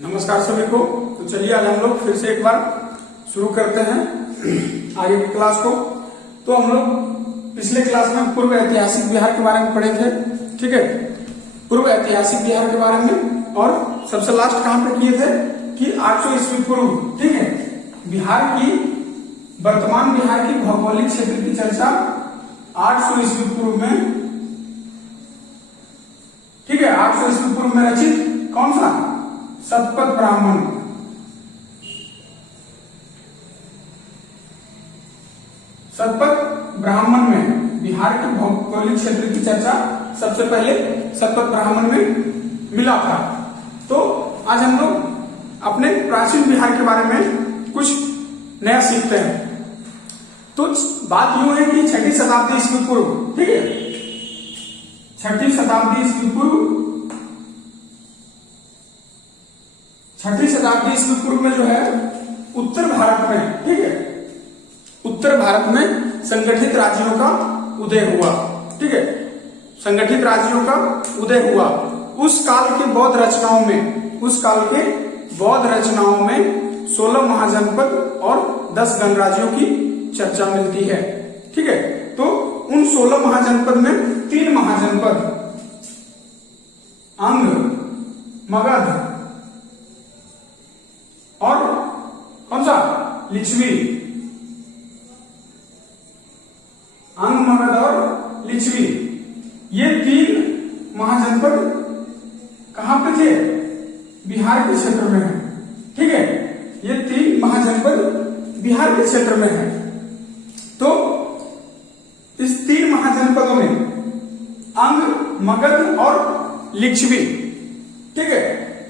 नमस्कार सभी को। तो चलिए आज हम लोग फिर से एक बार शुरू करते हैं आगे की क्लास को। तो हम लोग पिछले क्लास में पूर्व ऐतिहासिक बिहार के बारे में पढ़े थे, ठीक है। पूर्व ऐतिहासिक बिहार के बारे में, और सबसे लास्ट कहां पे किए थे कि 800 ईस्वी पूर्व, ठीक है, बिहार की वर्तमान बिहार की भौगोलिक क्षेत्र की चर्चा 800 ईस्वी पूर्व में, ठीक है, 800 ईस्वी पूर्व में रचित कौन सा शतपथ ब्राह्मण, शतपथ ब्राह्मण में बिहार के भौगोलिक क्षेत्र की चर्चा सबसे पहले शतपथ ब्राह्मण में मिला था। तो आज हम लोग अपने प्राचीन बिहार के बारे में कुछ नया सीखते हैं। तो बात यूं है कि 6वीं शताब्दी ईस्वी पूर्व, ठीक है, 6वीं शताब्दी ईस्वी पूर्व, 6वीं शताब्दी ईस्वी पूर्व में जो है उत्तर भारत में, ठीक है, उत्तर भारत में संगठित राज्यों का उदय हुआ, ठीक है, संगठित राज्यों का उदय हुआ। उस काल के बौद्ध रचनाओं में, उस काल के बौद्ध रचनाओं में 16 महाजनपद और 10 गणराज्यों की चर्चा मिलती है, ठीक है। तो उन 16 महाजनपद में 3 महाजनपद अंग, मगध और कौन सा लिच्छवी, अंग, मगध और लिच्छवी, ये 3 महाजनपद कहां पे थे? बिहार के क्षेत्र में है, ठीक है। ये 3 महाजनपद बिहार के क्षेत्र में है। तो इस 3 महाजनपदों में अंग, मगध और लिच्छवी, ठीक है,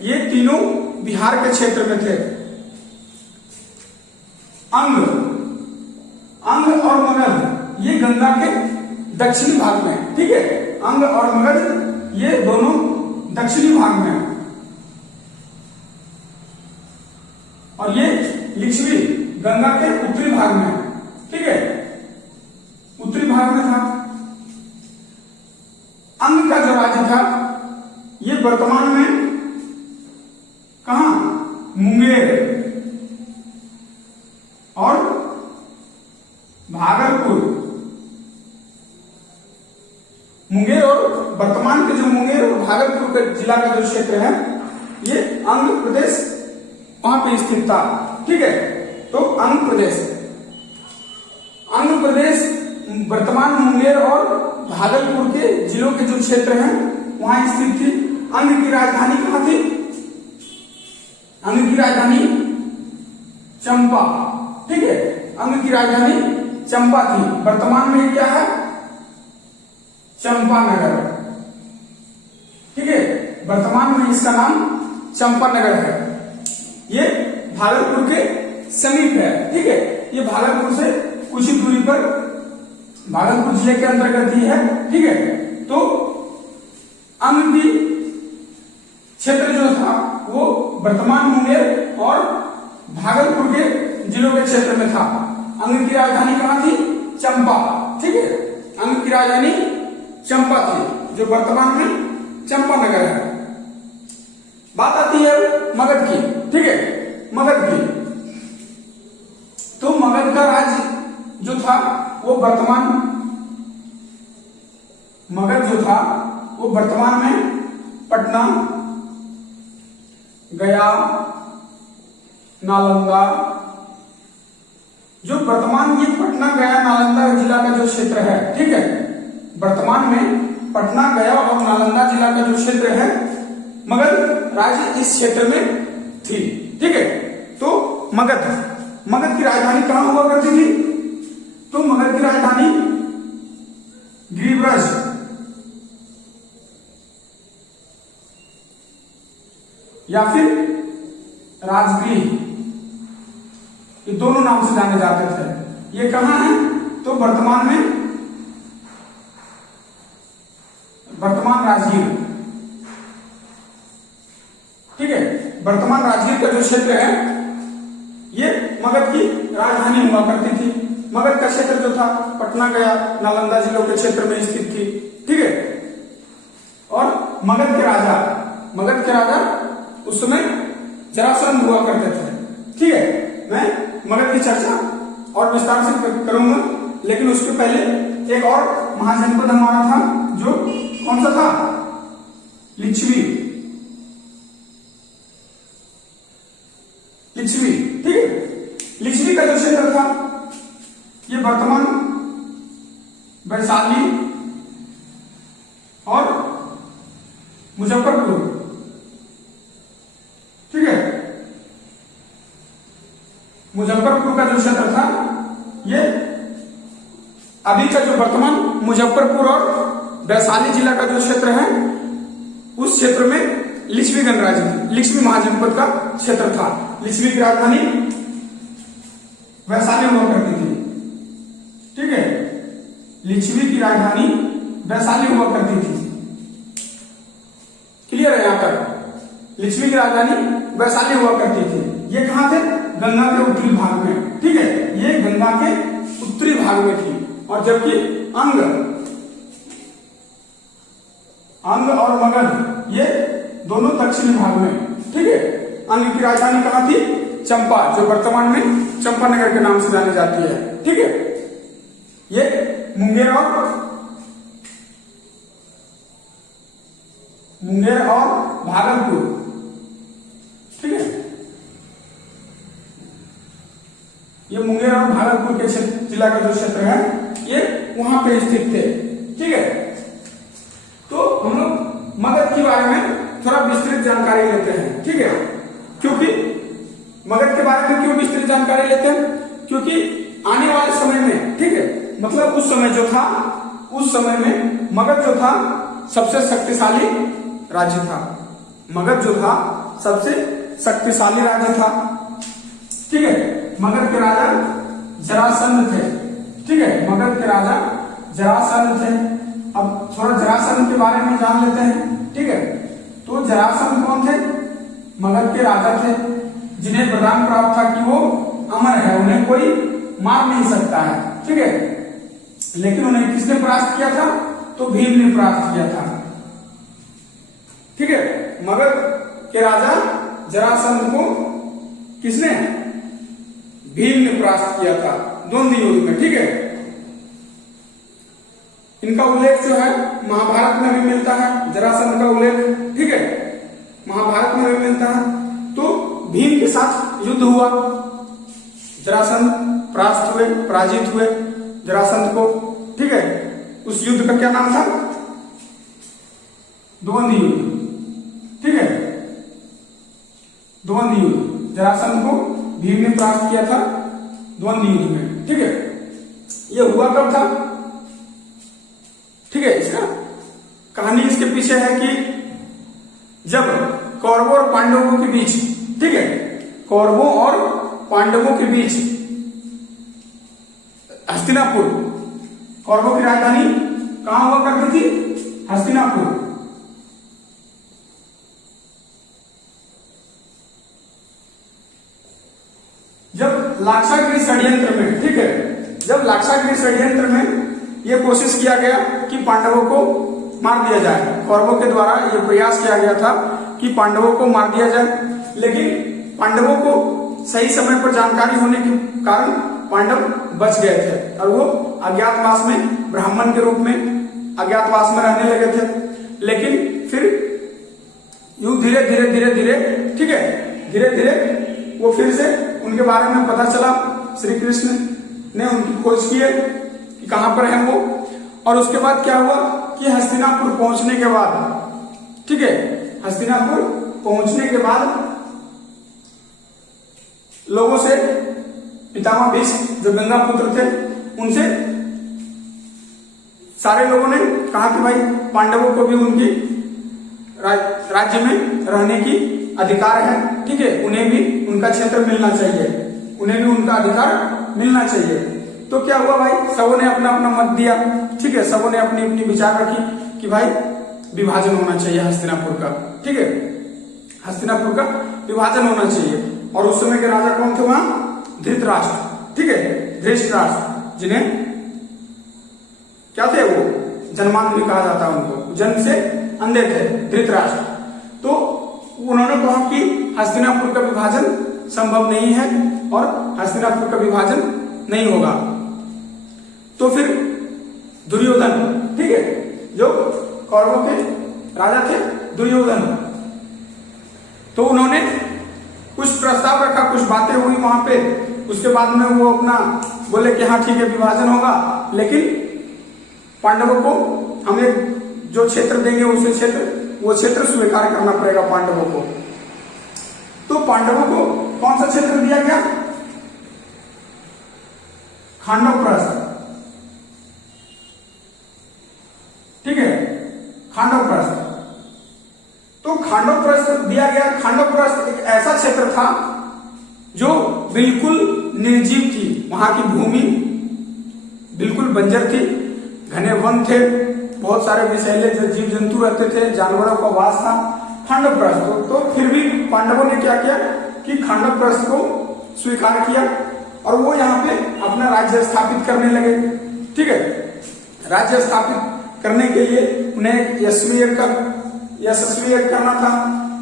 ये तीनों बिहार के क्षेत्र में थे। अंग और मगध ये गंगा के दक्षिणी भाग में, ठीक है, अंग और मगध ये दोनों दक्षिणी भाग में, और ये लिच्छवी गंगा के उत्तरी भाग में, ठीक है, उत्तरी भाग में था। अंग का जो राज्य था ये वर्तमान में कहां? मुंगेर और भागलपुर, मुंगेर और वर्तमान के जो मुंगेर और भागलपुर के जिला का जो क्षेत्र है ये आंध्र प्रदेश वहां पे स्थित था, ठीक है। तो आंध्र प्रदेश वर्तमान मुंगेर और भागलपुर के जिलों के जो क्षेत्र हैं वहां स्थित थी। अंग की राजधानी कहां थी? अंग की राजधानी चंपा, ठीक है, अंग की राजधानी चंपा थी। वर्तमान में क्या है? चंपानगर, ठीक है, वर्तमान में इसका नाम चंपानगर है। ये भागलपुर के समीप है, ठीक है, ये भागलपुर से कुछ ही दूरी पर भागलपुर जिले के अंतर्गत ही है, ठीक है। तो अंग की क्षेत्र जो था वो वर्तमान मुंगेर और भागलपुर के जिलों के क्षेत्र में था। अंग की राजधानी कहां थी? चंपा, ठीक है, अंग की राजधानी चंपा थी, जो वर्तमान में चंपानगर है। बात आती है मगध की, ठीक है, मगध की। तो मगध का राज्य जो था वो वर्तमान, मगध जो था वो वर्तमान में पटना, गया, नालंदा, जो वर्तमान ये पटना, गया, नालंदा जिला का जो क्षेत्र है, ठीक है, वर्तमान में पटना, गया और नालंदा जिला का जो क्षेत्र है मगध राज्य इस क्षेत्र में थी, ठीक है। तो मगध की राजधानी कहां हुआ करती थी? तो मगध की राजधानी गिरिब्रज या फिर राजगृह, ये दोनों नाम से जाने जाते थे। ये कहां है? तो वर्तमान राजगीर, ठीक है, वर्तमान राजगीर का जो क्षेत्र है ये मगध की राजधानी हुआ करती थी। मगध का क्षेत्र जो था पटना, गया, नालंदा जिलों के क्षेत्र में स्थित थी, ठीक है। और मगध के राजा उस समय जरासंध हुआ करते थे। ठीक है, मैं मगध की चर्चा और विस्तार से करूंगा, लेकिन उसके पहले एक और महाजनपद हमारा था, जो कौन सा था? लिच्छवी। लिच्छवी, ठीक है। लिच्छवी का जो क्षेत्र था ये वर्तमान वैशाली और मुजफ्फरपुर, ठीक है, मुजफ्फरपुर का जो क्षेत्र था ये अभी का जो वर्तमान मुजफ्फरपुर और वैशाली जिला का जो क्षेत्र है उस क्षेत्र में लिच्छवी गणराज्य थी, लिच्छवी महाजनपद का क्षेत्र था। लिच्छवी की राजधानी वैशाली हुआ करती थी, ठीक है, लिच्छवी की राजधानी वैशाली हुआ करती थी। क्लियर है यहां तक? लिच्छवी की राजधानी वैशाली हुआ करती थी। ये कहां थे? गंगा के उत्तरी भाग में, ठीक है, ये गंगा के उत्तरी भाग में थी। और जबकि अंग और मगध ये दोनों दक्षिणी भाग में, ठीक है। अंग की राजधानी कहां थी? चंपा, जो वर्तमान में चंपानगर के नाम से जानी जाती है, ठीक है। ये मुंगेर और भागलपुर, ठीक है, ये मुंगेर और भागलपुर के जिला का जो क्षेत्र है ये वहां पे स्थित थे, ठीक है। तो हम लोग मगध के बारे में थोड़ा विस्तृत जानकारी लेते हैं, ठीक है। क्योंकि मगध के बारे में क्यों विस्तृत जानकारी लेते हैं? क्योंकि आने वाले समय में, ठीक है, मतलब उस समय जो था, उस समय में मगध जो था सबसे शक्तिशाली राज्य था। मगध जो था सबसे शक्तिशाली राज्य था, ठीक है। मगध के राजा जरासंध थे, ठीक है, मगध के राजा जरासंध थे। अब थोड़ा जरासंध के बारे में जान लेते हैं, ठीक है। तो जरासंध कौन थे? मगध के राजा थे, जिन्हें वरदान प्राप्त था कि वो अमर है, उन्हें कोई मार नहीं सकता है, ठीक है। लेकिन उन्हें किसने परास्त किया था? तो भीम ने परास्त किया था, ठीक है। मगध के राजा जरासंध को किसने? भीम ने परास्त किया था द्वंद्व युद्ध में, ठीक है। इनका उल्लेख जो है महाभारत में भी मिलता है, जरासंध का उल्लेख, ठीक है, महाभारत में भी मिलता है। तो भीम के साथ युद्ध हुआ, जरासंध परास्त हुए, पराजित हुए जरासंध को, ठीक है। उस युद्ध का क्या नाम था? द्वंद्व युद्ध, ठीक है, द्वंद्व युद्ध। जरासंध को भीम ने परास्त किया था द्वंद्व युद्ध में, ठीक है। ये हुआ कब था? ठीक है, इसका कहानी इसके पीछे है कि जब कौरवों और पांडवों के बीच, ठीक है, कौरवों और पांडवों के बीच हस्तिनापुर, कौरवों की राजधानी कहां हुआ करती थी? हस्तिनापुर। जब लाक्षागृह षड्यंत्र में, ठीक है, जब लाक्षागृह षड्यंत्र में यह कोशिश किया गया कि पांडवों को मार दिया जाए, कौरवों के द्वारा यह प्रयास किया गया था कि पांडवों को मार दिया जाए, लेकिन पांडवों को सही समय पर जानकारी होने के कारण पांडव बच गए थे और वो अज्ञातवास में, ब्राह्मण के रूप में अज्ञातवास में रहने लगे थे। लेकिन फिर यूं धीरे धीरे धीरे धीरे, ठीक है, धीरे धीरे वो फिर से उनके बारे में पता चला, श्री कृष्ण ने उनकी खोज की है कि कहां पर है वो। और उसके बाद क्या हुआ कि हस्तिनापुर पहुंचने के बाद, ठीक है, हस्तिनापुर पहुंचने के बाद लोगों से, पितामह भीष्म जो गंगा पुत्र थे, उनसे सारे लोगों ने कहा कि भाई पांडवों को भी उनकी राज्य में रहने की अधिकार है, ठीक है, उन्हें भी उनका क्षेत्र मिलना चाहिए, उन्हें भी उनका अधिकार मिलना चाहिए। तो क्या हुआ भाई, सबों ने अपना अपना मत दिया, ठीक है, सबों ने अपनी अपनी विचार रखी कि भाई विभाजन होना चाहिए हस्तिनापुर का, ठीक है, हस्तिनापुर का विभाजन होना चाहिए। और उस समय के राजा कौन थे वहां? धृतराष्ट्र, ठीक है, धृतराष्ट्र, जिन्हें क्या थे वो? जन्मांध भी कहा जाता है उनको, जन्म से अंधे थे धृतराष्ट्र। तो उन्होंने कहा कि हस्तिनापुर का विभाजन संभव नहीं है और हस्तिनापुर का विभाजन नहीं होगा। तो फिर दुर्योधन, ठीक है, जो कौरवों के राजा थे दुर्योधन, तो उन्होंने कुछ प्रस्ताव रखा, कुछ बातें हुई वहां पे। उसके बाद में वो अपना बोले कि हाँ ठीक है विभाजन होगा, लेकिन पांडवों को हमें जो क्षेत्र देंगे वो क्षेत्र स्वीकार करना पड़ेगा पांडवों को। तो पांडवों को कौन सा क्षेत्र दिया गया? खांडवप्रस्थ, ठीक है, खांडवप्रस्थ। तो खांडवप्रस्थ दिया गया। खांडवप्रस्थ एक ऐसा क्षेत्र था जो बिल्कुल निर्जीव थी, वहां की भूमि बिल्कुल बंजर थी, घने वन थे, बहुत सारे विषैले जीव जंतु रहते थे, जानवरों का वास था खांडवप्रस्थ। तो फिर भी पांडवों ने क्या किया कि खांडवप्रस्थ को स्वीकार किया और वो यहाँ पे अपना राज्य स्थापित करने लगे, ठीक है। राज्य स्थापित करने के लिए उन्हें यशस्वी यज्ञ करना था।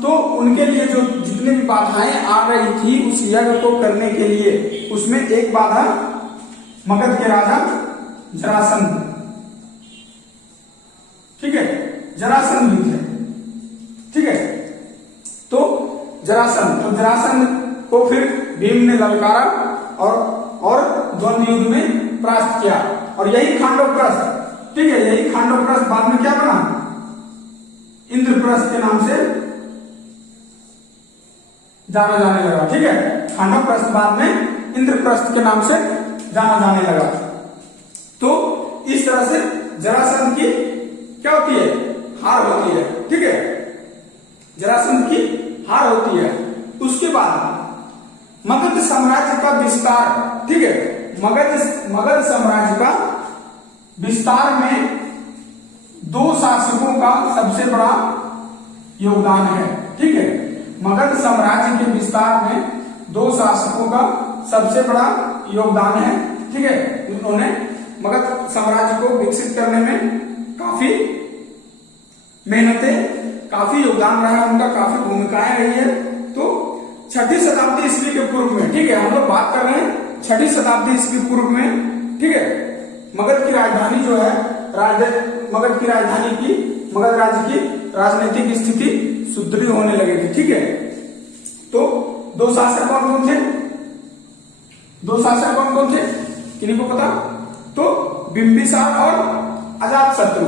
तो उनके लिए जो जितनी भी बाधाएं आ रही थी उस यज्ञ को करने के लिए, उसमें एक बाधा मगध के राजा जरासंध, ठीक है, जरासंध भी थे, ठीक है। तो जरासंध को फिर भीम ने ललकारा और द्वंद्व युद्ध में परास्त किया। और यही खांडवप्रस्थ, ठीक है, यही खांडवप्रस्थ बाद में क्या बना? इंद्रप्रस्थ के नाम से जाना जाने लगा, ठीक है। खांडवप्रस्थ बाद में इंद्रप्रस्थ के नाम से जाना जाने लगा। तो इस तरह से जरासंध की क्या होती है? हार होती है, ठीक है, जरासंध की हार होती है। उसके बाद मगध साम्राज्य का विस्तार, ठीक है, मगध साम्राज्य का विस्तार में दो शासकों का सबसे बड़ा योगदान है, ठीक है। मगध साम्राज्य के विस्तार में दो शासकों का सबसे बड़ा योगदान है, ठीक है। उन्होंने मगध साम्राज्य को विकसित करने में काफी मेहनतें, काफी योगदान रहा है उनका, काफी भूमिकाएं रही है। तो 6ठी शताब्दी ईस्वी के पूर्व में, ठीक है, हम लोग बात कर रहे हैं 6ठी शताब्दी ईस्वी पूर्व में, ठीक है, मगध की राजधानी जो है, मगध राज्य की राजनीतिक स्थिति सुदृढ़ होने लगी थी, ठीक है। तो दो शासक कौन कौन थे? किन्हीं को पता? तो बिंबिसार और अजातशत्रु,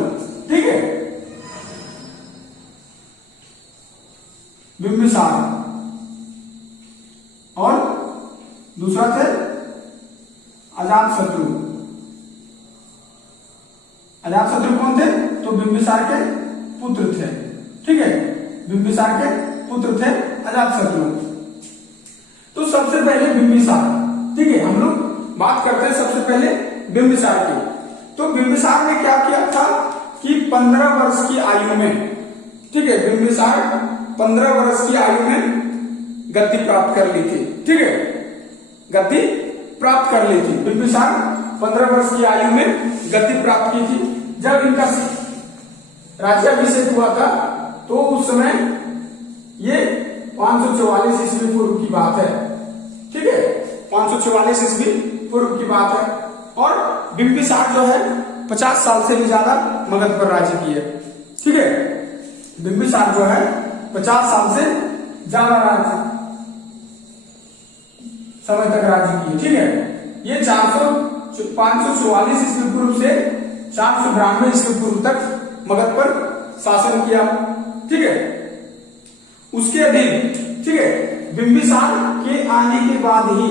ठीक है, बिंबिसार और दूसरा थे अजातशत्रु। अजातशत्रु कौन थे? तो बिंबिसार के पुत्र थे, ठीक है, बिंबिसार के पुत्र थे अजातशत्रु। तो सबसे पहले बिंबिसार, ठीक है, हम लोग बात करते हैं सबसे पहले बिंबिसार की। तो बिंबिसार ने क्या किया था कि 15 वर्ष की आयु में, ठीक है, बिंबिसार 15 वर्ष की आयु में गद्दी प्राप्त कर ली थी, ठीक है, गद्दी प्राप्त कर ली थी। बिंबिसार 15 वर्ष की आयु में गद्दी प्राप्त की थी। जब इनका राज्याभिषेक हुआ था तो उस समय ये 544 ईस्वी पूर्व की बात है, ठीक है, 544 ईस्वी पूर्व की बात है। और बिंबिसार जो है 50 साल से भी ज्यादा मगध पर राज्य किए, ठीक है, बिंबिसार जो है 50 साल से ज्यादा राज्य समय तक राज्य किए, ठीक है। ये 544 ईस्वी पूर्व से 492 ईस्वी पूर्व तक मगध पर शासन किया, ठीक है। उसके अधीन, ठीक है, बिंबिसार के आने के बाद ही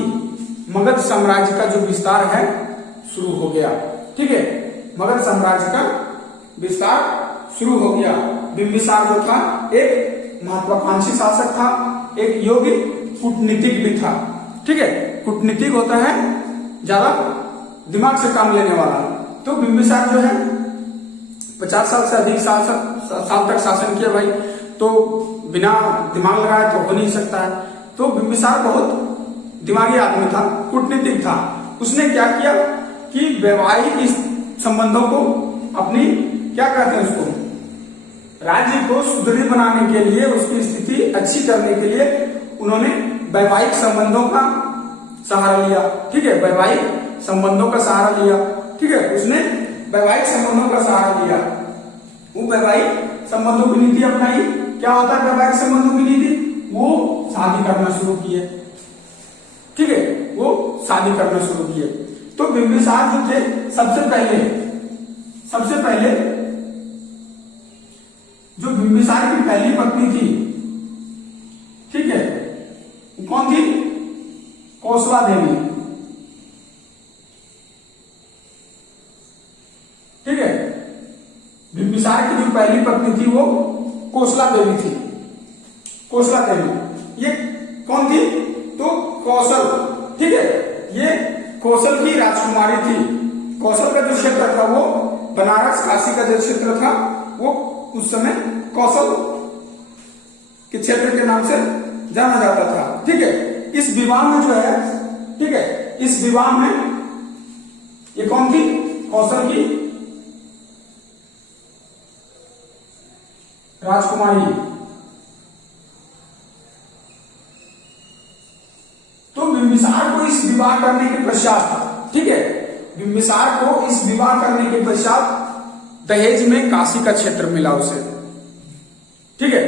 मगध साम्राज्य का जो विस्तार है शुरू हो गया, ठीक है, मगध साम्राज्य का विस्तार शुरू हो गया। बिंबिसार जो था एक महत्वाकांक्षी शासक था, एक योग्य कूटनीतिक भी था, ठीक है। कूटनीतिक होता है ज्यादा दिमाग से काम लेने वाला। तो बिंबिसार जो है 50 साल से अधिक साल तक शासन किया भाई, तो बिना दिमाग लगाए तो हो नहीं सकता है। तो बिंबिसार बहुत दिमागी आदमी था, कूटनीतिक था। उसने क्या किया कि वैवाहिक संबंधों को अपनी, क्या कहते हैं उसको, राज्य को सुदृढ़ बनाने के लिए, उसकी स्थिति अच्छी करने के लिए उन्होंने वैवाहिक संबंधों का सहारा लिया। ठीक है, वैवाहिक संबंधों का सहारा लिया। ठीक है, उसने वैवाहिक संबंधों का सहारा लिया। वो वैवाहिक संबंधों की नीति अपनाई। क्या होता है वैवाहिक संबंधों की नीति? वो शादी करना शुरू किए। ठीक है, वो शादी करना शुरू किए। तो बिंबिसार जो थे सबसे पहले जो बिंबिसार की पहली पत्नी थी, ठीक है, कौन थी? कोसला देवी। ठीक है, बिंबिसार की जो पहली पत्नी थी वो कोसला देवी थी। कोसला देवी ये कौन थी? तो कौशल। ठीक है, ये कौशल की राजकुमारी थी। कौशल का जो क्षेत्र था वो बनारस काशी का जो क्षेत्र था वो उस समय कौशल के क्षेत्र के नाम से जाना जाता था। ठीक है, इस विवाह में जो है, ठीक है, इस विवाह में ये कौन थी? कौशल की राजकुमारी। तो बिंबिसार को इस विवाह करने के पश्चात, ठीक है, बिंबिसार को इस विवाह करने के पश्चात दहेज में काशी का क्षेत्र मिला उसे। ठीक है,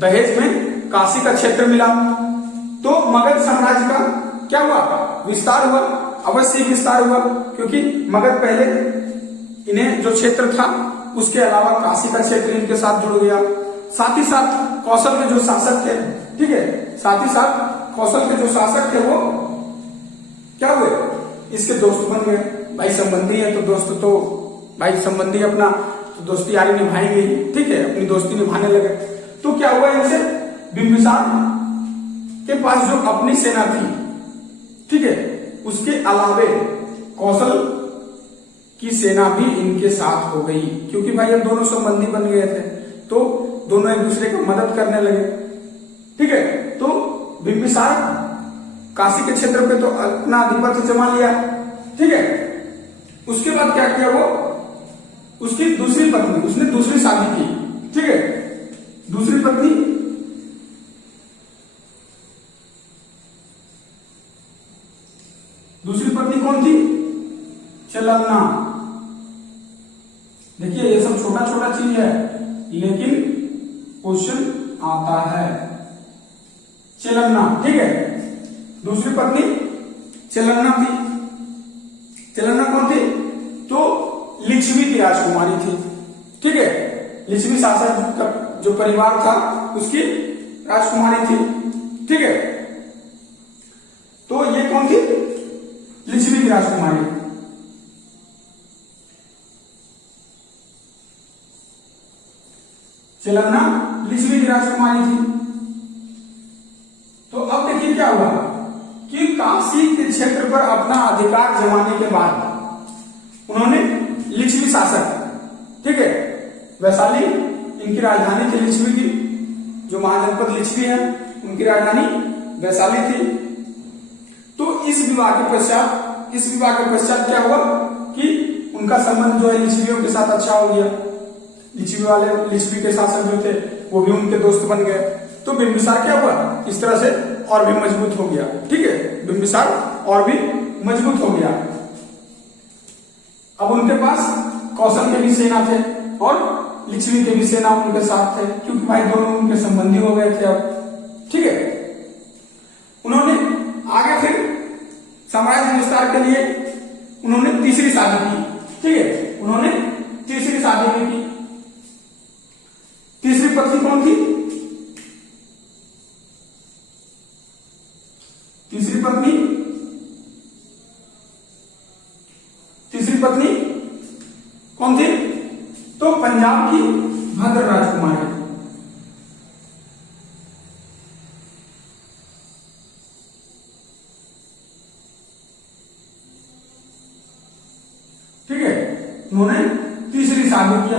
दहेज में काशी का क्षेत्र मिला। तो मगध साम्राज्य का क्या हुआ? विस्तार हुआ। अवश्य विस्तार हुआ, क्योंकि मगध पहले इन्हें जो क्षेत्र था उसके अलावा काशी का क्षेत्र इनके साथ जुड़ गया। साथ ही साथ कौशल के जो शासक थे, ठीक है, साथ ही साथ कौशल के जो शासक थे वो क्या हुए? इसके दोस्त बन गए। भाई संबंधी है तो दोस्त, तो भाई संबंधी अपना तो दोस्ती यारी निभाएंगे। ठीक है, अपनी दोस्ती निभाने लगे। तो क्या हुआ इनसे? बिंबिसार के पास जो अपनी सेना थी, ठीक है, उसके अलावे कौशल की सेना भी इनके साथ हो गई, क्योंकि भाई अब दोनों संबंधी बन गए थे तो दोनों एक दूसरे को मदद करने लगे। ठीक है, तो बिंबिसार काशी के क्षेत्र पे तो अपना आधिपत्य जमा लिया। ठीक है, उसके बाद क्या किया? वो उसकी दूसरी पत्नी, उसने दूसरी शादी की। ठीक है, दूसरी पत्नी कौन थी? चलन्ना। देखिए ये सब छोटा छोटा चीज है, लेकिन क्वेश्चन आता है। चलन्ना, ठीक है, दूसरी पत्नी चलन्ना थी। चलन्ना कौन थी? तो लिच्छवी की राजकुमारी थी। ठीक है, लिच्छवी शासक का जो परिवार था उसकी राजकुमारी थी। ठीक है, तो ये कौन थी? लिच्छवी की राजकुमारी। चलन्ना लिच्छवी की राजकुमारी थी। तो अब देखिए क्या हुआ कि काशी के क्षेत्र पर अपना अधिकार जमाने के बाद उन्होंने लिच्छवी शासक, ठीक है, वैशाली इनकी राजधानी थी, लिच्छवी की, जो महाजनपद लिच्छवी है उनकी राजधानी वैशाली थी। तो इस विवाह के पश्चात क्या हुआ कि उनका संबंध जो है लिच्छवियों के साथ अच्छा हो गया। लिच्छवी के शासक जो थे वो भी उनके दोस्त बन गए। तो बिंबिसार क्या हुआ? इस तरह से और भी मजबूत हो गया। ठीक है, बिंबिसार और भी मजबूत हो गया। अब उनके पास कौशल के भी सेना थे और लिच्छवी के भी सेना उनके साथ थे, क्योंकि भाई दोनों उनके संबंधी हो गए थे अब। ठीक है, उन्होंने आगे फिर साम्राज्य विस्तार के लिए उन्होंने तीसरी शादी की। ठीक है, उन्होंने तीसरी शादी भी की। तीसरी पत्नी कौन थी? तीसरी पत्नी कौन थी? तो पंजाब की भद्र राजकुमारी। ठीक है, उन्होंने तीसरी शादी किया।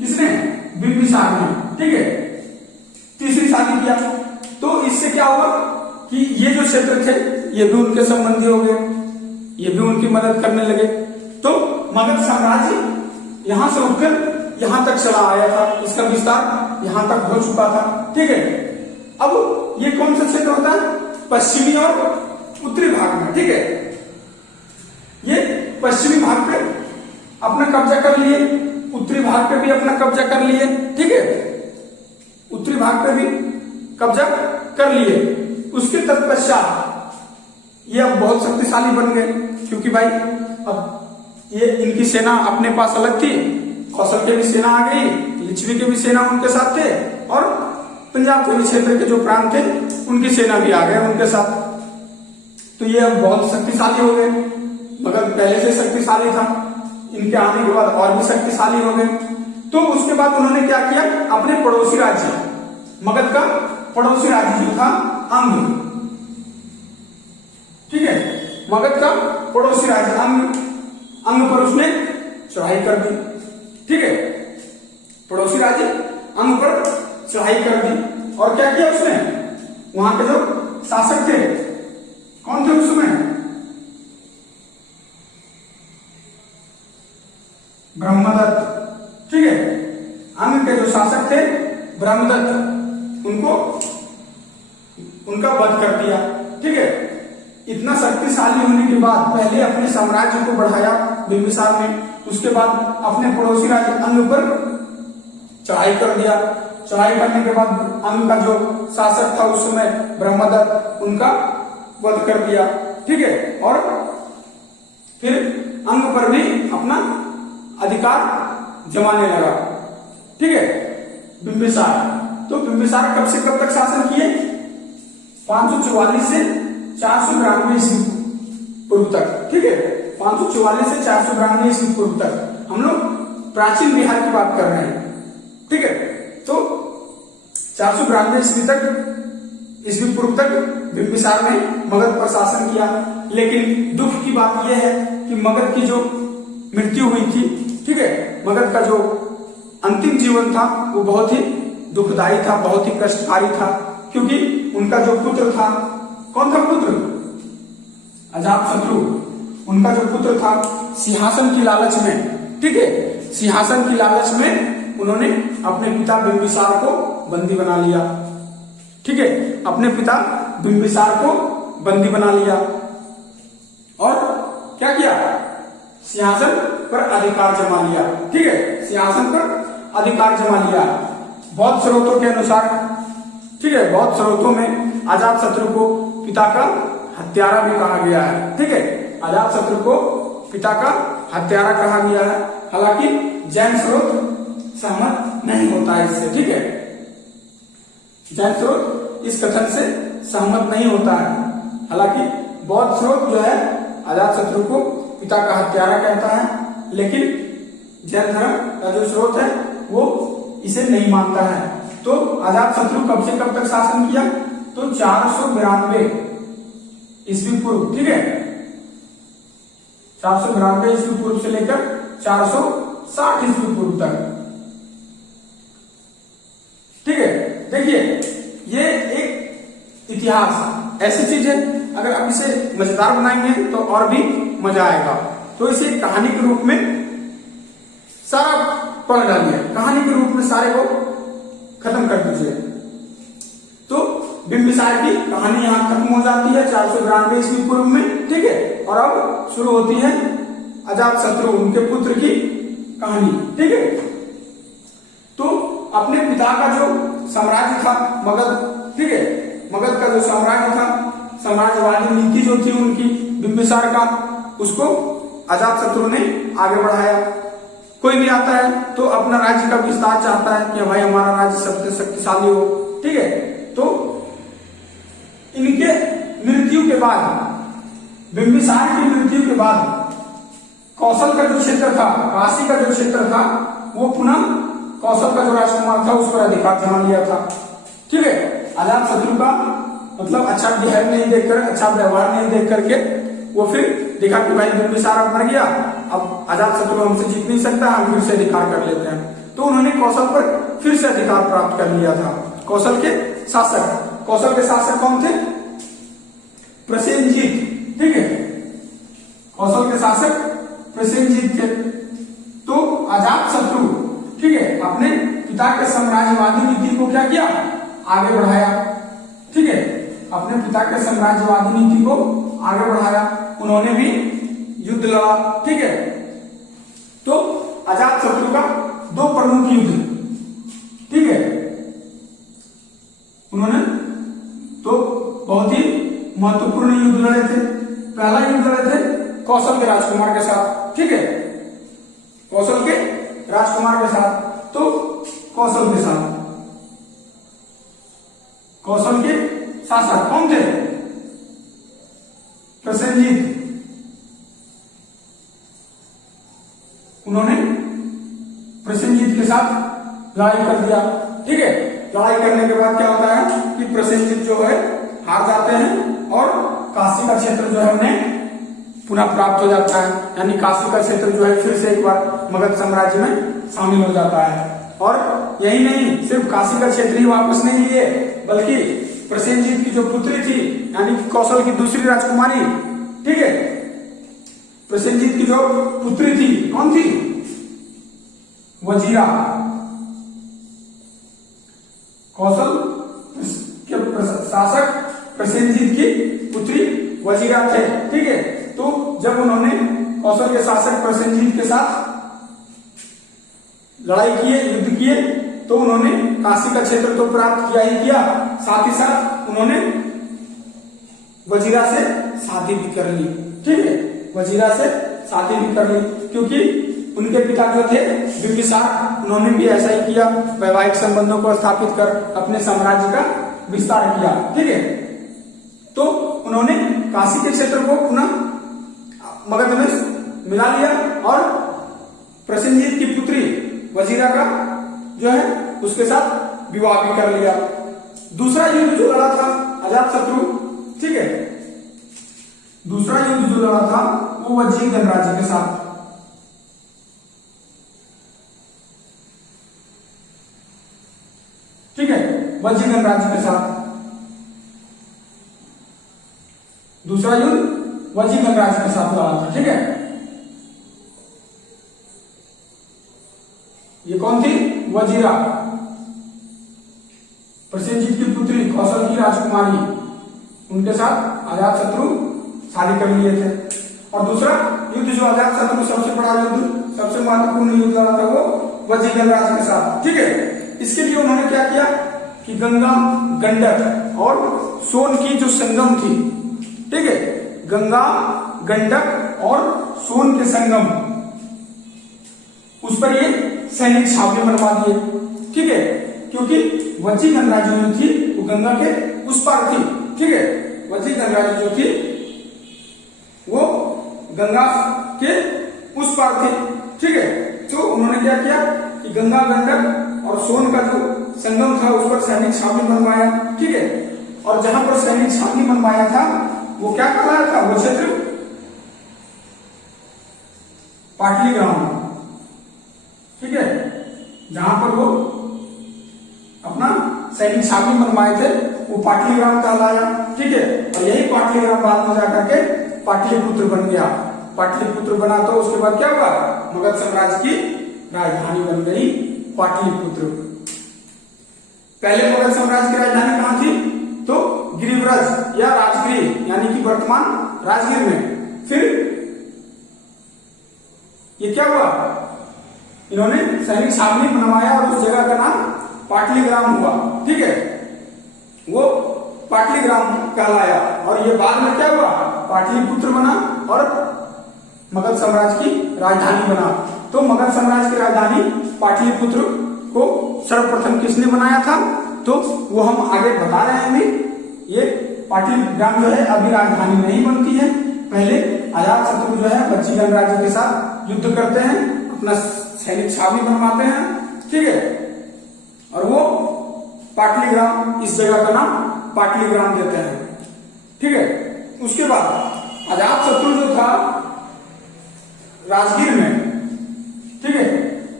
किसने? बिंबिसार ने। ठीक है, तीसरी शादी किया। तो इससे क्या हुआ कि ये जो क्षेत्र थे ये भी उनके संबंधी हो गए, ये भी उनकी मदद करने लगे। तो मगध साम्राज्य यहां से उठकर यहां तक चला आया था, इसका विस्तार यहां तक हो चुका था। ठीक है, अब ये कौन सा क्षेत्र होता है? पश्चिमी और उत्तरी भाग में। ठीक है, ये पश्चिमी भाग पे अपना कब्जा कर लिए, उत्तरी भाग पे भी अपना कब्जा कर लिए। ठीक है, उत्तरी भाग पे भी कब्जा कर लिए। उसके तत्पश्चात ये अब बहुत शक्तिशाली बन गए, क्योंकि भाई अब ये इनकी सेना अपने पास अलग थी, कौशल के भी सेना आ गई, लिच्छवी के भी सेना उनके साथ थे, और पंजाब के भी क्षेत्र के जो प्रांत थे उनकी सेना भी आ गए उनके साथ। तो ये अब बहुत शक्तिशाली हो गए। मगध पहले से शक्तिशाली था, इनके आने के बाद और भी शक्तिशाली हो गए। तो उसके बाद उन्होंने क्या किया? अपने पड़ोसी राज्य, मगध का पड़ोसी राज्य जो था अंग, ठीक है, मगध का पड़ोसी राज्य अंग पर उसने चढ़ाई कर दी। ठीक है, पड़ोसी राज्य अंग पर चढ़ाई कर दी। और क्या किया उसने? वहां के जो शासक थे, कौन थे उस समय? ब्रह्मदत्त। ठीक है, अंग के जो शासक थे ब्रह्मदत्त, उनका वध कर दिया। ठीक है, इतना शक्तिशाली होने के बाद पहले अपने साम्राज्य को बढ़ाया बिंबिसार ने, उसके बाद अपने पड़ोसी राज्य अंग पर चढ़ाई कर दिया। चढ़ाई करने के बाद अंग का जो शासक था उस समय ब्रह्मदत्त, उनका वध कर दिया। ठीक है, और फिर अंग पर भी अपना अधिकार जमाने लगा। ठीक है, बिंबिसार। तो बिंबिसार कब से कब तक शासन किए? 544 से 492 ईस्वी पूर्व तक। ठीक है, 544 से 492 ईस्वी पूर्व तक। हम लोग प्राचीन बिहार की बात कर रहे हैं। ठीक है, तो 492 ईस्वी तक, ईस्वी पूर्व तक बिंबिसार ने मगध पर शासन किया। लेकिन दुख की बात यह है कि मगध की जो मृत्यु हुई थी, ठीक है, मगध का जो अंतिम जीवन था वो बहुत ही दुखदायी था, बहुत ही कष्टकारी था, क्योंकि उनका जो पुत्र था, कौन था पुत्र? अजातशत्रु। उनका जो पुत्र था, सिंहासन की लालच में, ठीक है, सिंहासन की लालच में उन्होंने अपने पिता बिंबिसार को बंदी बना लिया। ठीक है, अपने पिता बिंबिसार को बंदी बना लिया और क्या किया? सिंहासन पर अधिकार जमा लिया। ठीक है, सिंहासन पर अधिकार जमा लिया। बहुत स्रोतों के अनुसार, ठीक है, बहुत स्रोतों में अजातशत्रु को पिता का हत्यारा भी कहा गया है। ठीक है, अजातशत्रु को पिता का हत्यारा कहा गया है। हालांकि जैन स्रोत सहमत नहीं होता है इससे। ठीक है, जैन स्रोत इस कथन से सहमत नहीं होता है। हालांकि बौद्ध स्रोत जो है अजातशत्रु को पिता का हत्यारा कहता है, लेकिन जैन धर्म का जो स्रोत है वो इसे नहीं मानता है। तो अजातशत्रु कब से कब तक शासन किया? तो 492 ईस्वी पूर्व। ठीक है, 492 ईस्वी पूर्व से लेकर 460 ईस्वी पूर्व तक। ठीक है, देखिए ये एक इतिहास ऐसी चीज है, अगर आप इसे मजेदार बनाएंगे तो और भी मजा आएगा। तो इसे कहानी के रूप में सारा पढ़ डालिए, कहानी के रूप में सारे को खत्म कर दीजिए। तो बिंबिसार की कहानी यहां खत्म हो जाती है 492 ईस्वी पूर्व में। ठीक है, और अब शुरू होती है अजातशत्रु, उनके पुत्र की कहानी। ठीक है, तो अपने पिता का जो साम्राज्य था मगध, ठीक है, मगध का जो साम्राज्य था, साम्राज्यवादी नीति जो थी उनकी बिंबिसार का, उसको अजातशत्रु ने आगे बढ़ाया। कोई भी आता है तो अपना राज्य का विस्तार चाहता है कि भाई हमारा राज्य सबसे शक्तिशाली हो। ठीक है, तो इनके मृत्यु के बाद, बिंबिसार की मृत्यु के बाद कौशल का जो क्षेत्र था, काशी का जो क्षेत्र था, वो पुनः कौशल का जो राजकुमार था उस पर अधिकार जमा लिया था। ठीक है, अजातशत्रु का मतलब अच्छा बिहेव नहीं देखकर, अच्छा व्यवहार नहीं देख करके वो फिर देखा कि भाई बिंबिसार अब मर गया, अब अजातशत्रु हमसे जीत नहीं सकता, हम फिर से अधिकार कर लेते हैं। तो उन्होंने कौशल पर फिर से अधिकार प्राप्त कर लिया था। कौशल के शासक, कौशल के शासक कौन थे? प्रसेनजीत। ठीक है, कौशल के शासक प्रसेनजीत थे। तो अजातशत्रु ठीक है, अपने पिता के साम्राज्यवादी नीति को क्या किया, आगे बढ़ाया। ठीक है, अपने पिता के साम्राज्यवादी नीति को आगे बढ़ाया, उन्होंने भी युद्ध लड़ा। ठीक है, तो अजात शत्रु का दो प्रमुख युद्ध, ठीक है, उन्होंने तो बहुत ही महत्वपूर्ण युद्ध लड़े थे। पहला युद्ध लड़े थे कौशल के राजकुमार के साथ। ठीक है, कौशल के राजकुमार के साथ, तो कौशल के साथ, कौशल के शासक कौन थे, प्रसेनजीत, उन्होंने प्रसेनजीत के साथ लड़ाई कर दिया। ठीक है, लड़ाई करने के बाद क्या होता है कि प्रसेनजीत जो है हार जाते हैं और काशी का क्षेत्र जो है उन्हें पुनः प्राप्त हो जाता है, यानी काशी का क्षेत्र जो है फिर से एक बार मगध साम्राज्य में शामिल हो जाता है। और यही नहीं, सिर्फ काशी का क्षेत्र ही वापस नहीं लिए, बल्कि प्रसेनजीत की जो पुत्री थी, यानी कौशल की दूसरी राजकुमारी, ठीक है, प्रसेनजीत की जो पुत्री थी कौन थी, वजीरा, कौशल के शासक प्रसेनजीत की पुत्री वजीरा थे। ठीक है, तो जब उन्होंने कौशल के शासक प्रसेनजीत के साथ लड़ाई किए, युद्ध किए, तो उन्होंने काशी का क्षेत्र तो प्राप्त किया ही किया, साथ ही साथ उन्होंने वजीरा से शादी भी कर ली। ठीक है, वजीरा से शादी भी कर ली, क्योंकि उनके पिता जो थे बिंबिसार, उन्होंने भी ऐसा ही किया, वैवाहिक संबंधों को स्थापित कर अपने साम्राज्य का विस्तार किया। ठीक है, तो उन्होंने काशी के क्षेत्र को पुनः मगध में मिला लिया और प्रसेनजीत की पुत्री वजीरा का जो है उसके साथ विवाह भी कर लिया। दूसरा युद्ध जो लड़ा था अजातशत्रु, ठीक है, दूसरा युद्ध जो लड़ा था वो वज्जी गणराज्य के साथ। ठीक है, वज्जी गणराज्य के साथ दूसरा युद्ध वज्जी गणराज्य के साथ लड़ा था। ठीक है, ये कौन थी, वजीरा, प्रसेनजीत की पुत्री, कौशल की राजकुमारी, उनके साथ अजातशत्रु शादी कर लिए थे। और दूसरा युद्ध जो अजातशत्रु सबसे बड़ा युद्ध, सबसे महत्वपूर्ण युद्ध लड़ा था वो वज्जी गणराज्य के साथ। ठीक है, इसके लिए उन्होंने क्या किया कि गंगा, गंडक और सोन की जो संगम थी, ठीक है, गंगा, गंडक और सोन के संगम, उस पर ये सैनिक छावनी बनवा दिए। ठीक है, क्योंकि वज्जी गणराज्य जो थी वो गंगा के उस पार थी। ठीक है, वज्जी गणराज्य जो थी वो गंगा के उस पार थी। ठीक है, तो उन्होंने क्या किया कि गंगा, गंडक और सोन का जो संगम था उस पर सैनिक छावनी बनवाया। ठीक है, और जहां पर सैनिक छावनी बनवाया था वो क्या कहलाया था, वो क्षेत्र पाटलीग्राम। ठीक है, जहां पर वो अपना सैनिक छावनी बनवाए थे वो पाटलीग्राम कहलाया। ठीक है, और यही पाटलीग्राम बाद में जाकर के पाटलिपुत्र बन गया। पाटलिपुत्र बना तो उसके बाद क्या हुआ, मगध साम्राज्य की राजधानी बन गई पाटलिपुत्र। पहले मगध साम्राज्य की राजधानी कहां थी, तो गिरिव्रज या राजगृह, यानी कि वर्तमान राजगीर में। फिर ये क्या हुआ, इन्होंने सैनिक छावनी बनवाया और उस जगह का नाम पाटलीग्राम हुआ। ठीक है, वो पाटलीग्राम कहलाया और ये बाद में क्या हुआ, पाटलिपुत्र बना और मगध साम्राज्य की राजधानी बना। तो मगध साम्राज्य की राजधानी पाटलिपुत्र को सर्वप्रथम किसने बनाया था, तो वो हम आगे बता रहे हैं। अभी ये पाटलीग्राम जो है अभी राजधानी नहीं बनती है, पहले अजातशत्रु जो है वज्जी गणराज्य के साथ युद्ध करते हैं, अपना सैनिक छावनी बनवाते हैं। ठीक है, और वो पाटलीग्राम, इस जगह का नाम पाटलीग्राम देते हैं। ठीक है, उसके बाद अजातशत्रु जो था राजगीर में, ठीक है,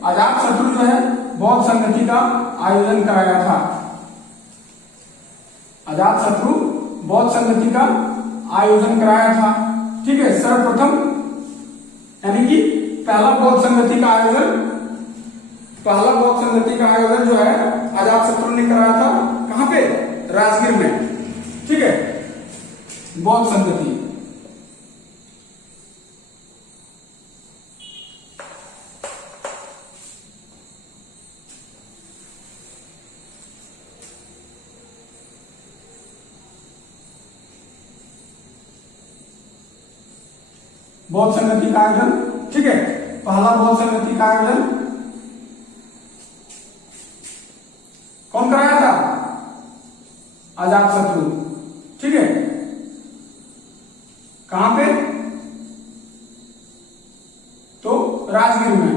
अजातशत्रु जो है बौद्ध संगति का आयोजन कराया था। अजातशत्रु बौद्ध संगति का आयोजन कराया था। ठीक है, सर्वप्रथम यानी कि पहला बौद्ध संगति का आयोजन पहला बौद्ध संगति का आयोजन जो है अजातशत्रु ने कराया था, कहां पे? राजगीर में। ठीक है, बौद्ध संगति। बौद्ध संगति का आयोजन, ठीक है, पहला बौद्ध संगति का आयोजन कौन कराया था? अजातशत्रु। ठीक है, कहां पे? तो राजगीर में।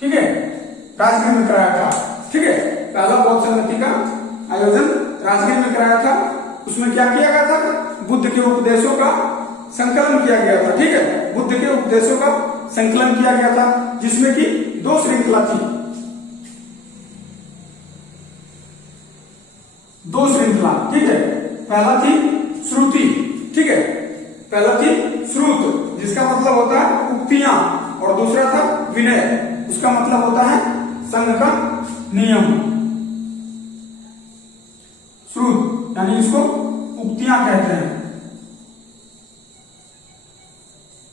ठीक है, राजगीर में कराया था। ठीक है, पहला बौद्ध संगति का आयोजन राजगीर में कराया था। उसमें क्या किया गया था? बुद्ध के उपदेशों का संकलन किया गया था। ठीक है, बुद्ध के उपदेशों का संकलन किया गया था, जिसमें कि 2 श्रृंखला थी। 2 श्रृंखला, ठीक है। पहला थी श्रुति, ठीक है, पहला थी श्रुत, जिसका मतलब होता है उक्तियां, और दूसरा था विनय, उसका मतलब होता है संघ का नियम। श्रुत यानी इसको उक्तियां कहते हैं।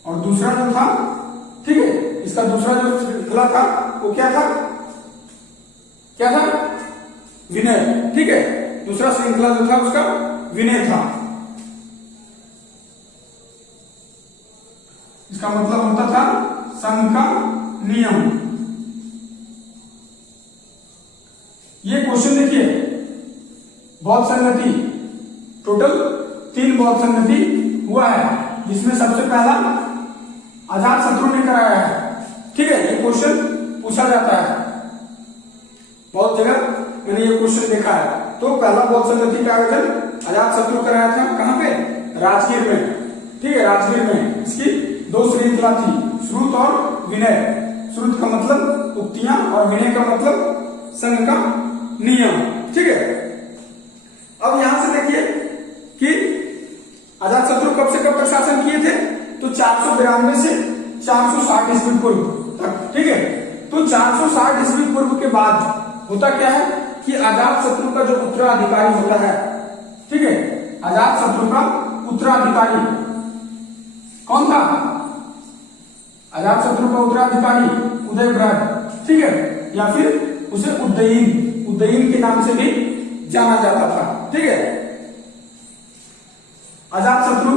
और दूसरा जो था, ठीक है, इसका दूसरा जो श्रृंखला था वो क्या था? क्या था? विनय। ठीक है, दूसरा श्रृंखला जो था उसका विनय था। इसका मतलब होता था संघ का नियम। ये क्वेश्चन देखिए, बौद्ध संगति, टोटल 3 बौद्ध संगति हुआ है, जिसमें सबसे पहला अजातशत्रु ने कराया है। ठीक है, ये क्वेश्चन पूछा जाता है, बहुत जगह मैंने ये क्वेश्चन देखा है। तो पहला बौद्ध संगति का आयोजन अजातशत्रु कराया था, कहां पे? राजगीर में। ठीक है, राजगीर में। इसकी 2 श्रृंखला थी, श्रुत और विनय। श्रुत का मतलब उक्तियां और विनय का मतलब संघ का नियम। ठीक है, अब यहां से देखिए कि अजातशत्रु कब से कब तक शासन किए थे? तो 492 से 460 ईस्वी पूर्व तक। ठीक है, तो 460 ईस्वी पूर्व के बाद होता क्या है कि अजातशत्रु का जो उत्तराधिकारी होता है, ठीक है, अजातशत्रु का उत्तराधिकारी कौन था? अजातशत्रु का उत्तराधिकारी उदयभद्र। ठीक है, या फिर उसे उदयीन के नाम से भी जाना जाता था। ठीक है, अजातशत्रु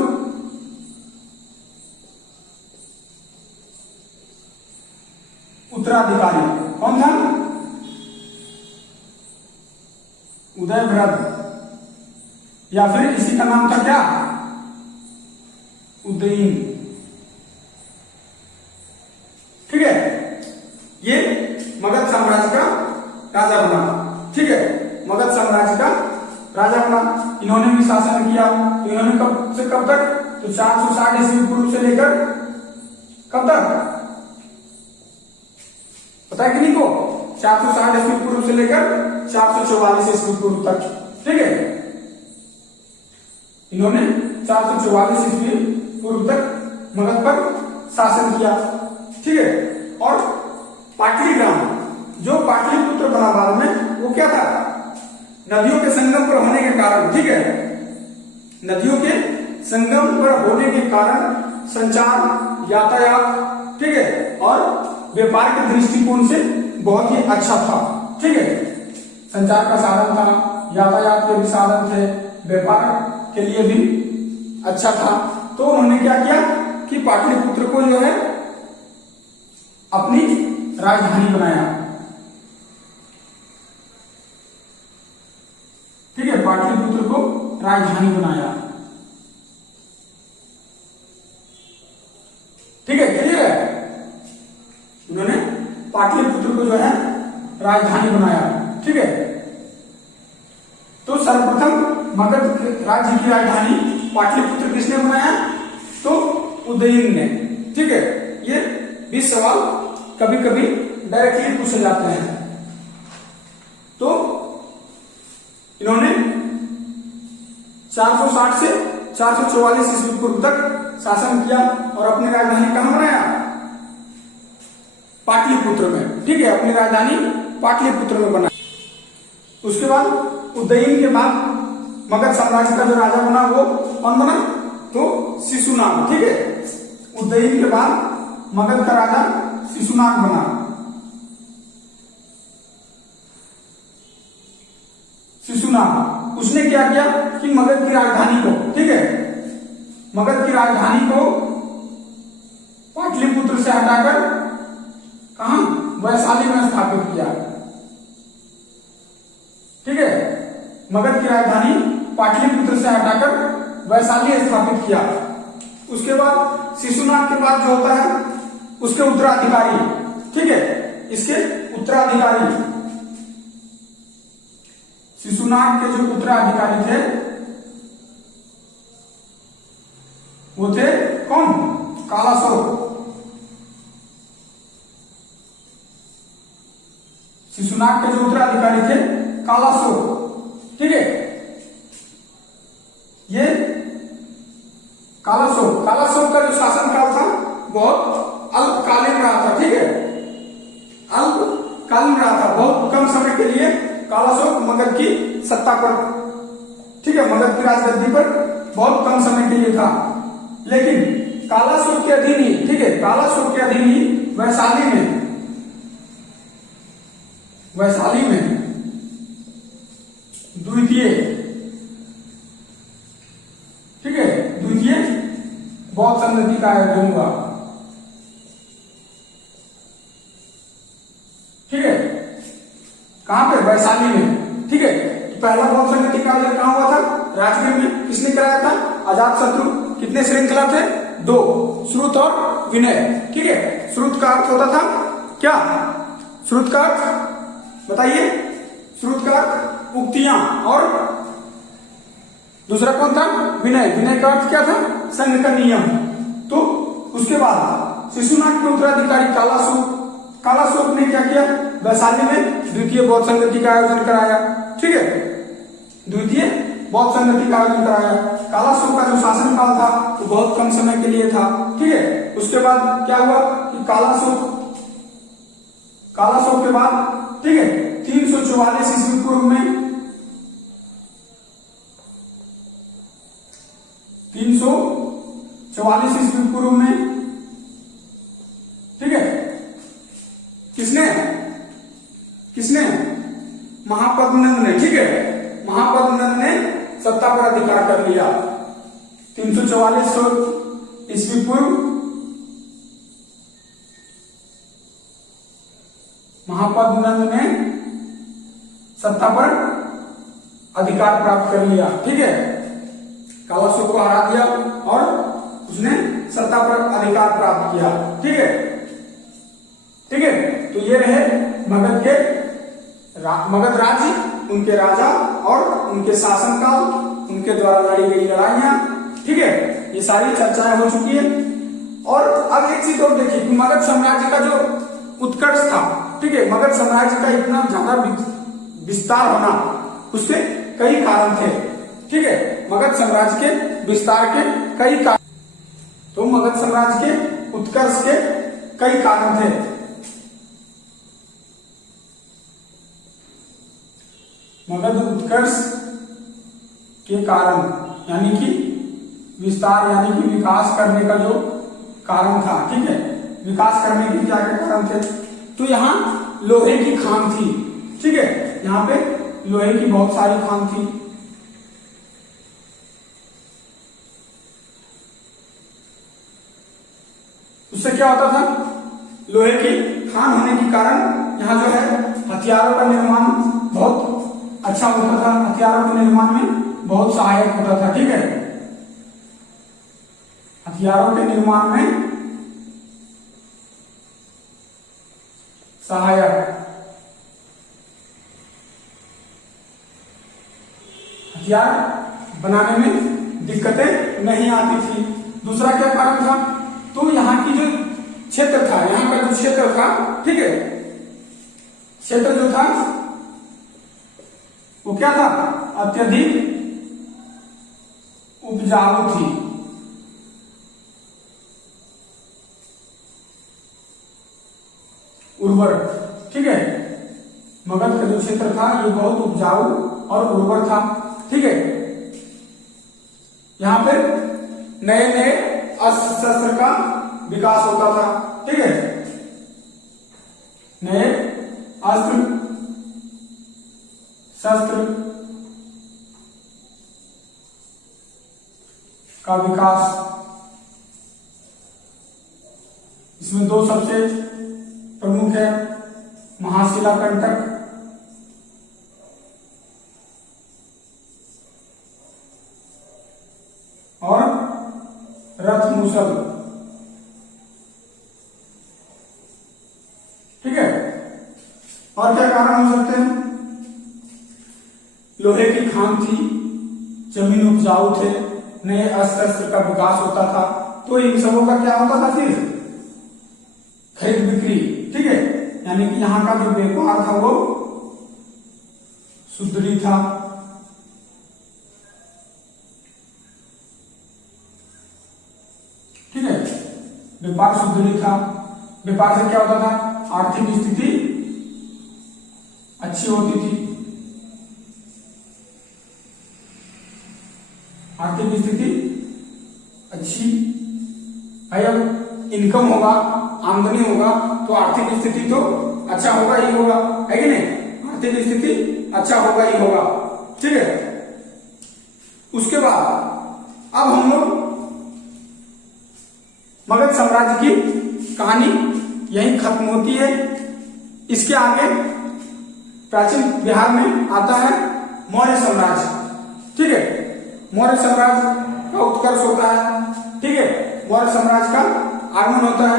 उत्तराधिकारी कौन था? उदयभद्र, या फिर इसी का नाम था क्या? उदयीन। ठीक है, ये मगध साम्राज्य का राजा बना। ठीक है, मगध साम्राज्य का राजा बना। इन्होंने भी शासन किया। तो इन्होंने कब से कब तक? तो 460 ईस्वी पूर्व से लेकर कब तक पता है किन्हीं को? 460 ईस्वी पूर्व से लेकर 444 ईस्वी पूर्व तक। ठीक है, इन्होंने 444 ईस्वी पूर्व तक मगध पर शासन किया। ठीक है, और पाटलिग्राम जो पाटलिपुत्र बना बाद में, वो क्या था? नदियों के संगम पर होने के कारण, ठीक है, नदियों के संगम पर होने के कारण संचार, यातायात, ठीक है, और व्यापार के दृष्टिकोण से बहुत ही अच्छा था। ठीक है, संचार का साधन था, यातायात के भी साधन थे, व्यापार के लिए भी अच्छा था। तो उन्होंने क्या किया कि पाटलिपुत्र को जो है अपनी राजधानी बनाया। ठीक है, पाटलिपुत्र को राजधानी बनाया। ठीक है, क्लियर है? उन्होंने पाटलिपुत्र को जो है राजधानी बनाया। ठीक है, तो सर्वप्रथम मगध राज्य की राजधानी पाटलिपुत्र किसने बनाया? तो उदयीन ने। ठीक है, ये भी सवाल कभी कभी डायरेक्टली पूछे जाते हैं। तो इन्होंने 460 से 444 ईस्वी पूर्व तक शासन किया और अपनी राजधानी कहां बनाया? पाटलिपुत्र में, ठीक है, अपनी राजधानी पाटलिपुत्र में बना। उसके बाद उदयन के बाद मगध साम्राज्य का जो राजा बना वो कौन बना, तो शिशुनाग, ठीक है। उदयन के बाद मगध का राजा शिशुनाग बना। शिशुनाग उसने क्या किया कि मगध की राजधानी को, ठीक है, मगध की राजधानी को पाटलिपुत्र से हटाकर कहां, वैशाली में स्थापित किया, ठीक है। मगध की राजधानी पाटलिपुत्र से हटाकर वैशाली स्थापित किया। उसके बाद शिशुनाग के बाद जो होता है उसके उत्तराधिकारी, ठीक है, इसके उत्तराधिकारी, शिशुनाग के जो उत्तराधिकारी थे वो थे कौन, कालाशोक। शिशुनाग के जो उत्तराधिकारी थे कालाशोक, ठीक है। ये कालाशोक का जो शासनकाल था बहुत अल्पकालीन रहा था, ठीक है, अल्पकालीन रहा था, बहुत कम समय के लिए कालाशोक मगध की सत्ता पर, ठीक है, मगध की राजगद्दी पर बहुत कम समय के लिए था। लेकिन कालाशोक के अधीन ही, ठीक है, कालाशोक के अधीन ही वैशाली में द्वितीय, ठीक है, द्वितीय बौद्ध संगति का आयोजन हुआ, ठीक है, कहां पे, वैशाली में, ठीक है। पहला बौद्ध संगति का आयोजन कहां हुआ था, राजगीर में। किसने कराया था, अजातशत्रु। कितने श्रृंखला थे, 2, श्रुत और विनय, ठीक है। श्रुत का अर्थ होता था क्या, श्रुत का अर्थ बताइए, श्रुत का अर्थ उक्तियां, और दूसरा कौन था, विनय। विनय का अर्थ क्या था, संघ का नियम। तो उसके बाद शिशुनाग के उत्तराधिकारी कालाशोक ने क्या किया, वैशाली में द्वितीय बौद्ध संगति का आयोजन कराया, ठीक है, द्वितीय बौद्ध संगति का आयोजन कराया। कालाशोक का जो शासनकाल था वो बहुत कम समय के लिए था, ठीक है। उसके बाद क्या हुआ कि कालाशोक के बाद, ठीक है, 344 ईस्वी पूर्व में, 344 ईस्वी पूर्व में, ठीक है, किसने महापद्मनंद ने, ठीक है, महापद्मनंद ने सत्ता पर अधिकार कर लिया। 344 ईस्वी पूर्व महापद्मनंद ने सत्ता पर अधिकार प्राप्त कर लिया, ठीक है, कालाशोक को हरा दिया और उसने सत्ता पर अधिकार प्राप्त किया, ठीक है, ठीक है। तो ये रहे मगध राज्य, उनके राजा और उनके शासनकाल, उनके द्वारा लड़ी गई लड़ाइयां, ठीक है, ये सारी चर्चाएं हो चुकी है। और अब एक चीज और देखिए कि मगध साम्राज्य का जो उत्कर्ष था, ठीक है, मगध साम्राज्य का इतना ज्यादा विस्तार होना, उसके कई कारण थे, ठीक है, मगध साम्राज्य के विस्तार के कई कारण, तो मगध साम्राज्य के उत्कर्ष के कई कारण थे। मगध उत्कर्ष के कारण यानी कि विस्तार यानी कि विकास करने का जो कारण था, ठीक है, विकास करने के क्या क्या कारण थे, तो यहाँ लोहे की खान थी, ठीक है, यहाँ पे लोहे की बहुत सारी खान थी। उससे क्या होता था, लोहे की खान होने के कारण यहाँ जो है हथियारों का निर्माण बहुत अच्छा होता था, हथियारों के निर्माण में बहुत सहायक होता था, ठीक है, हथियारों के निर्माण में सहायक, हथियार बनाने में दिक्कतें नहीं आती थी। दूसरा क्या कारण था, तो यहाँ की जो क्षेत्र था, यहाँ का जो क्षेत्र था, ठीक है, क्षेत्र जो था वो क्या था, अत्यधिक उपजाऊ थी, उर्वर, ठीक है। मगध का जो क्षेत्र था ये बहुत उपजाऊ और उर्वर था, ठीक है। यहाँ पे नए नए अस्त्र शस्त्र का विकास होता था, ठीक है। नए अस्त्र शस्त्र का विकास, इसमें दो सबसे प्रमुख है, महाशिला कंटक और रथ मूसल, ठीक है। और क्या कारण हो सकते हैं? लोहे की खान थी, जमीन उपजाऊ थे, नए अस्त्र शस्त्र का विकास होता था, तो इन सबों का क्या होता था फिर खरीद बिक्री, ठीक है। यानी कि यहां का जो व्यापार था वो सुधरी था, ठीक है। व्यापार सुधरी था, व्यापार से क्या होता था? आर्थिक स्थिति अच्छी होती थी, आर्थिक स्थिति अच्छी है। अब इनकम होगा, आमदनी होगा, तो आर्थिक स्थिति तो अच्छा होगा ही होगा, है कि नहीं? आर्थिक स्थिति अच्छा होगा ही होगा, ठीक है। उसके बाद अब हम लोग मगध साम्राज्य की कहानी यहीं खत्म होती है। इसके आगे प्राचीन बिहार में आता है मौर्य साम्राज्य, ठीक है। मौर्य साम्राज्य का उत्कर्ष होता है, ठीक है। मौर्य साम्राज्य का आगमन होता है,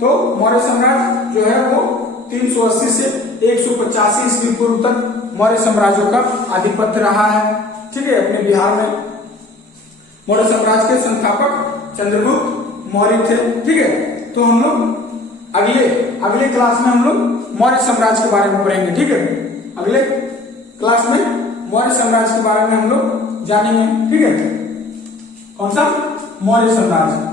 तो मौर्य साम्राज्य जो है वो 380 से 185 ईस्वी पूर्व तक मौर्य साम्राज्यों का आधिपत्य रहा है, ठीक है, अपने बिहार में। मौर्य साम्राज्य के संस्थापक चंद्रगुप्त मौर्य थे, ठीक है। तो हम लोग अगले क्लास में हम लोग मौर्य साम्राज्य के बारे में पढ़ेंगे, ठीक है। अगले क्लास में मौर्य साम्राज्य के बारे में हम लोग जानेंगे, ठीक है। कौन सा? मौर्य साम्राज्य।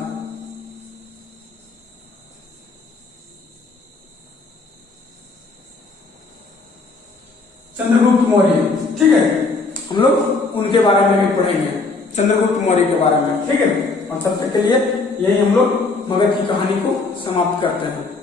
चंद्रगुप्त मौर्य, ठीक है। हम लोग उनके बारे में भी पढ़ेंगे, चंद्रगुप्त मौर्य के बारे में, ठीक है। और तब तक के लिए यही हम लोग मगध की कहानी को समाप्त करते हैं।